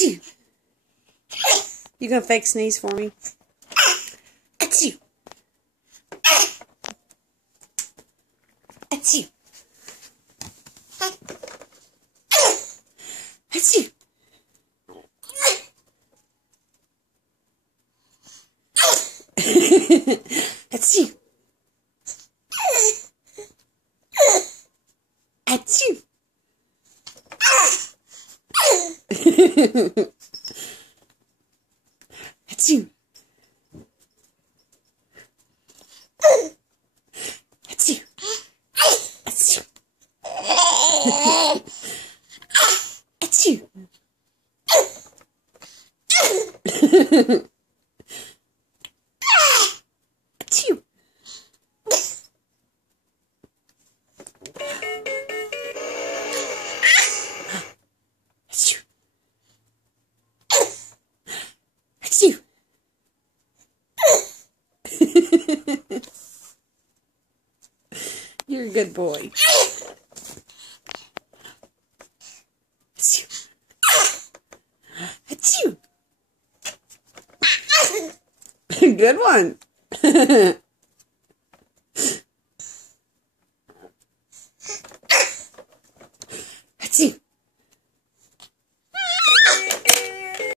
Achoo. You gonna fake sneeze for me? Achoo. Achoo. Achoo. Achoo. Achoo. Achoo. Achoo. Achoo. Achoo. Achoo. Achoo. You're a good boy. Achoo. Achoo. Good one.